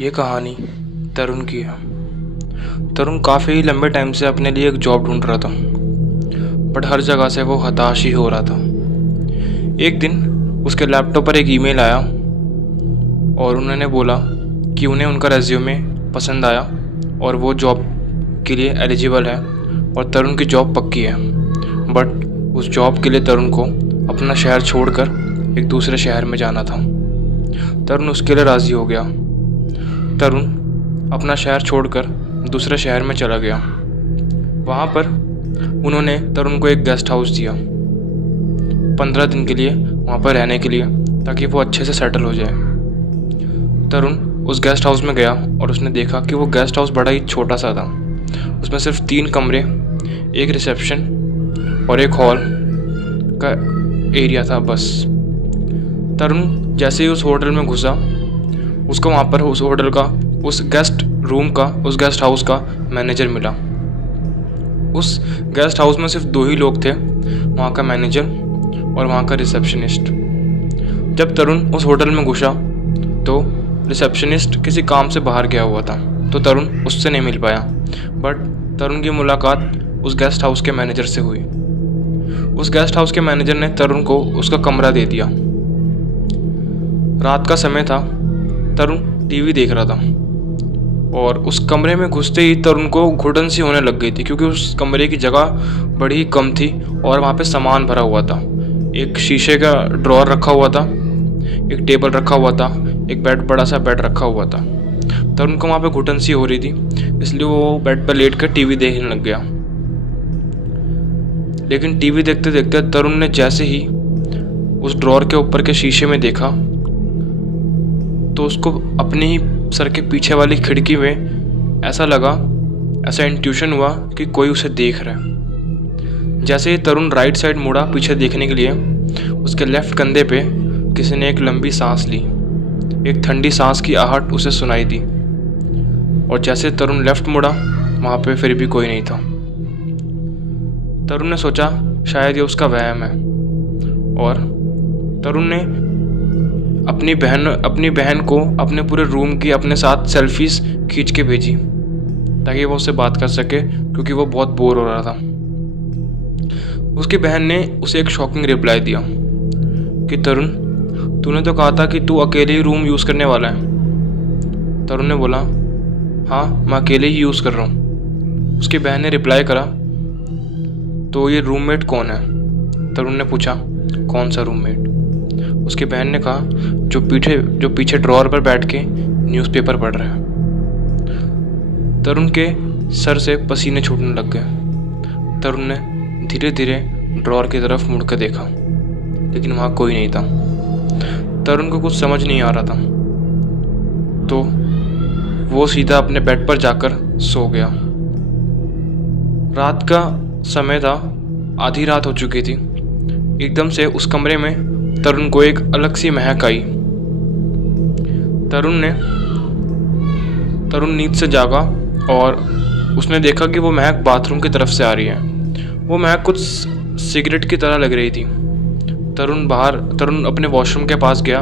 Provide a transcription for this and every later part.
ये कहानी तरुण की है। तरुण काफ़ी लंबे टाइम से अपने लिए एक जॉब ढूंढ रहा था, बट हर जगह से वो हताश ही हो रहा था। एक दिन उसके लैपटॉप पर एक ईमेल आया और उन्होंने बोला कि उन्हें उनका रेज्यूमे पसंद आया और वो जॉब के लिए एलिजिबल है और तरुण की जॉब पक्की है। बट उस जॉब के लिए तरुण को अपना शहर छोड़कर एक दूसरे शहर में जाना था। तरुण उसके लिए राज़ी हो गया। तरुण अपना शहर छोड़कर दूसरे शहर में चला गया। वहाँ पर उन्होंने तरुण को एक गेस्ट हाउस दिया 15 दिन के लिए वहाँ पर रहने के लिए, ताकि वो अच्छे से सेटल हो जाए। तरुण उस गेस्ट हाउस में गया और उसने देखा कि वो गेस्ट हाउस बड़ा ही छोटा सा था। उसमें सिर्फ 3 कमरे, एक रिसेप्शन और एक हॉल का एरिया था बस। तरुण जैसे ही उस होटल में घुसा, उसको वहाँ पर उस होटल का, उस गेस्ट रूम का, उस गेस्ट हाउस का मैनेजर मिला। उस गेस्ट हाउस में सिर्फ 2 ही लोग थे, वहाँ का मैनेजर और वहाँ का रिसेप्शनिस्ट। जब तरुण उस होटल में घुसा तो रिसेप्शनिस्ट किसी काम से बाहर गया हुआ था, तो तरुण उससे नहीं मिल पाया। बट तरुण की मुलाकात उस गेस्ट हाउस के मैनेजर से हुई। उस गेस्ट हाउस के मैनेजर ने तरुण को उसका कमरा दे दिया। रात का समय था, तरुण टीवी देख रहा था और उस कमरे में घुसते ही तरुण को घुटन सी होने लग गई थी, क्योंकि उस कमरे की जगह बड़ी ही कम थी और वहाँ पे सामान भरा हुआ था। एक शीशे का ड्रॉअर रखा हुआ था, एक टेबल रखा हुआ था, एक बड़ा सा बेड रखा हुआ था। तरुण को वहाँ पे घुटन सी हो रही थी, इसलिए वो बेड पर लेट कर टीवी देखने लग गया। लेकिन टीवी देखते देखते तरुण ने जैसे ही उस ड्रॉअर के ऊपर के शीशे में देखा तो उसको अपने ही सर के पीछे वाली खिड़की में ऐसा इंट्यूशन हुआ कि कोई उसे देख रहा है। जैसे ही तरुण राइट साइड मुड़ा पीछे देखने के लिए, उसके लेफ्ट कंधे पे किसी ने एक लंबी सांस ली। एक ठंडी सांस की आहट उसे सुनाई दी और जैसे तरुण लेफ्ट मुड़ा, वहाँ पे फिर भी कोई नहीं था। तरुण ने सोचा शायद ये उसका वहम है और तरुण ने अपनी बहन को अपने पूरे रूम की अपने साथ सेल्फीज खींच के भेजी, ताकि वो उससे बात कर सके, क्योंकि वो बहुत बोर हो रहा था। उसकी बहन ने उसे एक शॉकिंग रिप्लाई दिया कि तरुण, तूने तो कहा था कि तू अकेले ही रूम यूज़ करने वाला है। तरुण ने बोला, हाँ मैं अकेले ही यूज़ कर रहा हूँ। उसकी बहन ने रिप्लाई करा, तो ये रूममेट कौन है? तरुण ने पूछा, कौन सा रूममेट? उसकी बहन ने कहा, जो पीछे ड्रॉअर पर बैठ के न्यूज़पेपर पढ़ रहा है। तरुण के सर से पसीने छूटने लग गए। तरुण ने धीरे धीरे ड्रॉअर की तरफ मुड़ कर देखा, लेकिन वहाँ कोई नहीं था। तरुण को कुछ समझ नहीं आ रहा था, तो वो सीधा अपने बेड पर जाकर सो गया। रात का समय था, आधी रात हो चुकी थी। एकदम से उस कमरे में तरुण को एक अलग सी महक आई। तरुण नींद से जागा और उसने देखा कि वो महक बाथरूम की तरफ से आ रही है। वो महक कुछ सिगरेट की तरह लग रही थी। तरुण अपने वॉशरूम के पास गया।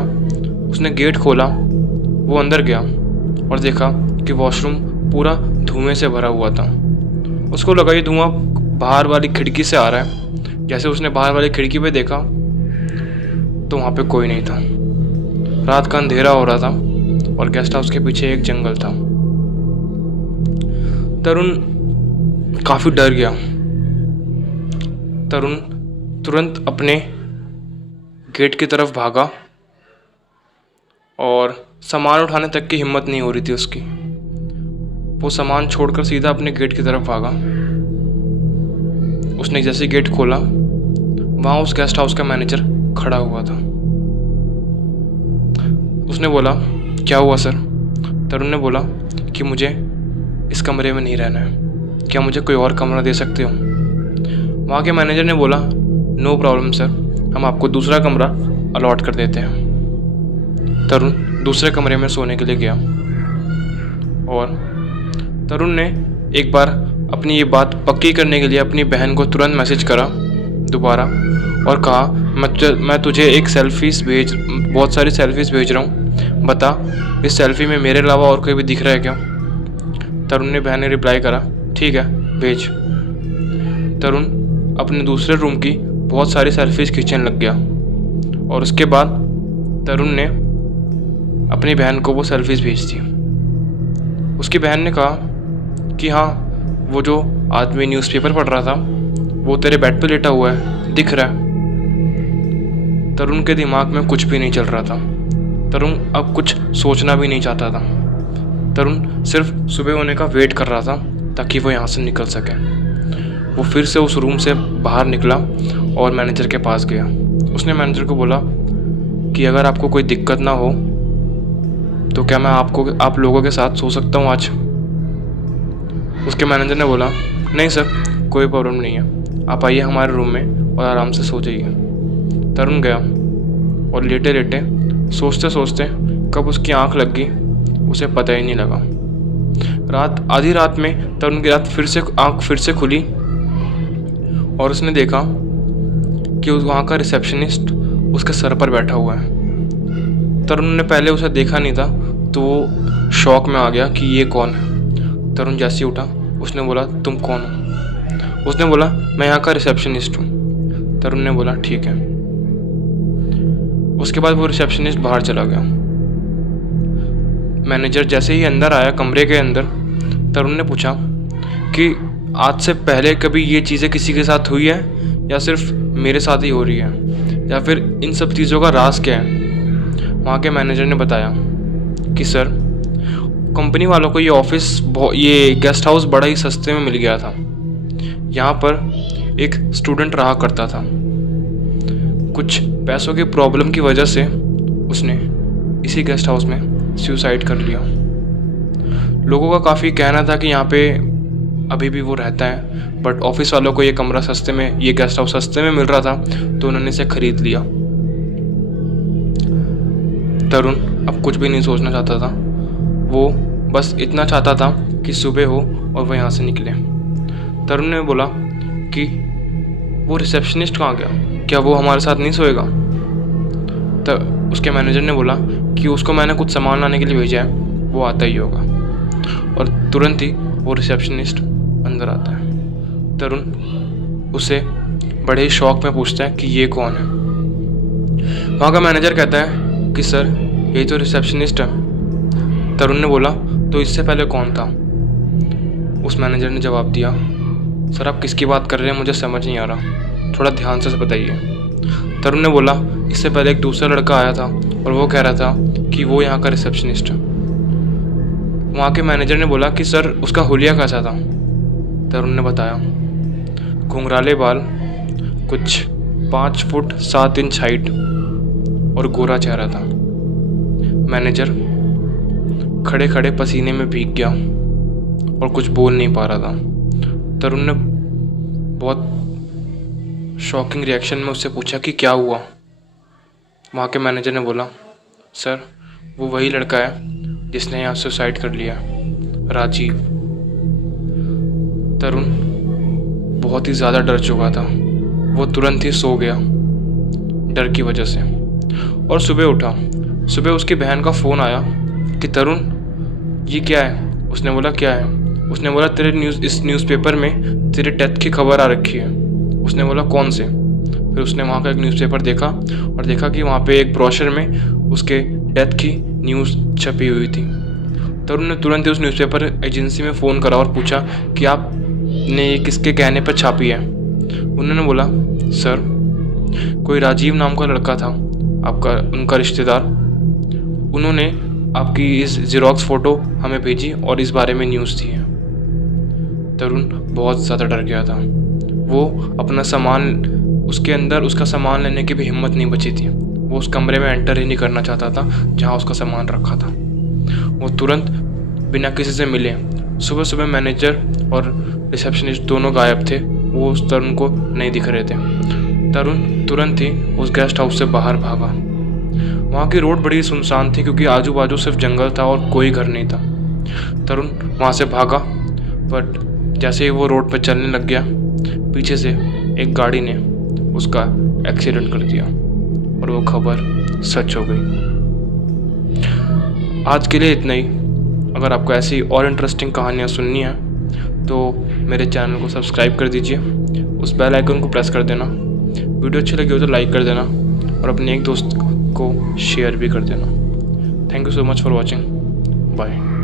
उसने गेट खोला, वो अंदर गया और देखा कि वॉशरूम पूरा धुएं से भरा हुआ था। उसको लगा ये धुआं बाहर वाली खिड़की से आ रहा है। जैसे उसने बाहर वाली खिड़की पे देखा तो वहाँ पे कोई नहीं था। रात का अंधेरा हो रहा था और गेस्ट हाउस के पीछे एक जंगल था। तरुण काफ़ी डर गया। तरुण तुरंत अपने गेट की तरफ भागा और सामान उठाने तक की हिम्मत नहीं हो रही थी उसकी। वो सामान छोड़कर सीधा अपने गेट की तरफ भागा। उसने जैसे गेट खोला, वहाँ उस गेस्ट हाउस का मैनेजर खड़ा हुआ था। उसने बोला, क्या हुआ सर? तरुण ने बोला कि मुझे इस कमरे में नहीं रहना है, क्या मुझे कोई और कमरा दे सकते हो? वहाँ के मैनेजर ने बोला, नो प्रॉब्लम सर, हम आपको दूसरा कमरा अलॉट कर देते हैं। तरुण दूसरे कमरे में सोने के लिए गया और तरुण ने एक बार अपनी ये बात पक्की करने के लिए अपनी बहन को तुरंत मैसेज करा दोबारा और कहा, मैं तुझे एक बहुत सारी सेल्फीज़ भेज रहा हूँ, बता, इस सेल्फी में मेरे अलावा और कोई भी दिख रहा है क्या? तरुण ने बहन ने रिप्लाई करा, ठीक है भेज। तरुण अपने दूसरे रूम की बहुत सारी सेल्फीज खींचने लग गया और उसके बाद तरुण ने अपनी बहन को वो सेल्फीज भेज दी। उसकी बहन ने कहा कि हाँ, वो जो आदमी न्यूज़पेपर पढ़ रहा था वो तेरे बेड पे लेटा हुआ है, दिख रहा है। तरुण के दिमाग में कुछ भी नहीं चल रहा था। तरुण अब कुछ सोचना भी नहीं चाहता था। तरुण सिर्फ सुबह होने का वेट कर रहा था ताकि वो यहाँ से निकल सके। वो फिर से उस रूम से बाहर निकला और मैनेजर के पास गया। उसने मैनेजर को बोला कि अगर आपको कोई दिक्कत ना हो तो क्या मैं आप लोगों के साथ सो सकता हूँ आज? उसके मैनेजर ने बोला, नहीं सर, कोई प्रॉब्लम नहीं है, आप आइए हमारे रूम में और आराम से सो जाइए। तरुण गया और लेटे लेटे सोचते सोचते कब उसकी आंख लग गई उसे पता ही नहीं लगा। आधी रात में तरुण की आंख फिर से खुली और उसने देखा कि वहाँ का रिसेप्शनिस्ट उसके सर पर बैठा हुआ है। तरुण ने पहले उसे देखा नहीं था तो वो शॉक में आ गया कि ये कौन है। तरुण जैसे ही उठा उसने बोला, तुम कौन हो? उसने बोला, मैं यहाँ का रिसेप्शनिस्ट हूँ। तरुण ने बोला, ठीक है। उसके बाद वो रिसेप्शनिस्ट बाहर चला गया। मैनेजर जैसे ही अंदर आया कमरे के अंदर, तरुण ने पूछा कि आज से पहले कभी ये चीज़ें किसी के साथ हुई है या सिर्फ मेरे साथ ही हो रही है, या फिर इन सब चीज़ों का राज क्या है? वहाँ के मैनेजर ने बताया कि सर, कंपनी वालों को ये गेस्ट हाउस बड़ा ही सस्ते में मिल गया था। यहाँ पर एक स्टूडेंट रहा करता था। कुछ पैसों की प्रॉब्लम की वजह से उसने इसी गेस्ट हाउस में सुसाइड कर लिया। लोगों का काफ़ी कहना था कि यहाँ पे अभी भी वो रहता है, बट ऑफिस वालों को ये गेस्ट हाउस सस्ते में मिल रहा था तो उन्होंने इसे खरीद लिया। तरुण अब कुछ भी नहीं सोचना चाहता था। वो बस इतना चाहता था कि सुबह हो और वो यहाँ से निकले। तरुण ने बोला कि वो रिसेप्शनिस्ट कहाँ गया, क्या वो हमारे साथ नहीं सोएगा? तब उसके मैनेजर ने बोला कि उसको मैंने कुछ सामान लाने के लिए भेजा है, वो आता ही होगा। और तुरंत ही वो रिसेप्शनिस्ट अंदर आता है। तरुण उसे बड़े ही शौक में पूछता है कि ये कौन है। वहाँ का मैनेजर कहता है कि सर, यही तो रिसेप्शनिस्ट है। तरुण ने बोला, तो इससे पहले कौन था? उस मैनेजर ने जवाब दिया, सर आप किसकी बात कर रहे हैं मुझे समझ नहीं आ रहा, थोड़ा ध्यान से बताइए। तरुण ने बोला, इससे पहले एक दूसरा लड़का आया था और वो कह रहा था कि वो यहाँ का रिसेप्शनिस्ट है। वहाँ के मैनेजर ने बोला कि सर उसका हुलिया कैसा था? तरुण ने बताया, घुंघराले बाल, कुछ 5 फुट 7 इंच हाइट और गोरा चेहरा था। मैनेजर खड़े खड़े पसीने में भीग गया और कुछ बोल नहीं पा रहा था। तरुण ने बहुत शॉकिंग रिएक्शन में उससे पूछा कि क्या हुआ? वहाँ के मैनेजर ने बोला, सर वो वही लड़का है जिसने यहाँ सुसाइड कर लिया, राजीव। तरुण बहुत ही ज़्यादा डर चुका था। वो तुरंत ही सो गया डर की वजह से और सुबह उठा। सुबह उसकी बहन का फ़ोन आया कि तरुण ये क्या है? उसने बोला, क्या है? उसने बोला, इस न्यूज़पेपर में तेरे डेथ की खबर आ रखी है। उसने बोला, कौन से? फिर उसने वहाँ का एक न्यूज़पेपर देखा और देखा कि वहाँ पे एक ब्रोशर में उसके डेथ की न्यूज़ छपी हुई थी। तरुण ने तुरंत ही उस न्यूज़पेपर एजेंसी में फ़ोन करा और पूछा कि आपने ये किसके कहने पर छापी है? उन्होंने बोला, सर कोई राजीव नाम का लड़का था, उनका रिश्तेदार, उन्होंने आपकी इस ज़ेरॉक्स फ़ोटो हमें भेजी और इस बारे में न्यूज़ दी है। तरुण बहुत ज़्यादा डर गया था। वो अपना सामान, उसका सामान लेने की भी हिम्मत नहीं बची थी। वो उस कमरे में एंटर ही नहीं करना चाहता था जहाँ उसका सामान रखा था। वो तुरंत बिना किसी से मिले, सुबह सुबह मैनेजर और रिसेप्शनिस्ट दोनों गायब थे, वो उस तरुण को नहीं दिख रहे थे। तरुण तुरंत ही उस गेस्ट हाउस से बाहर भागा। वहाँ की रोड बड़ी सुनसान थी क्योंकि आजू बाजू सिर्फ जंगल था और कोई घर नहीं था। तरुण वहाँ से भागा, बट जैसे ही वो रोड पर चलने लग गया, पीछे से एक गाड़ी ने उसका एक्सीडेंट कर दिया और वो खबर सच हो गई। आज के लिए इतना ही। अगर आपको ऐसी और इंटरेस्टिंग कहानियाँ सुननी है तो मेरे चैनल को सब्सक्राइब कर दीजिए, उस बेल आइकन को प्रेस कर देना। वीडियो अच्छी लगी हो तो लाइक कर देना और अपने एक दोस्त को शेयर भी कर देना। Thank you so much for watching. Bye.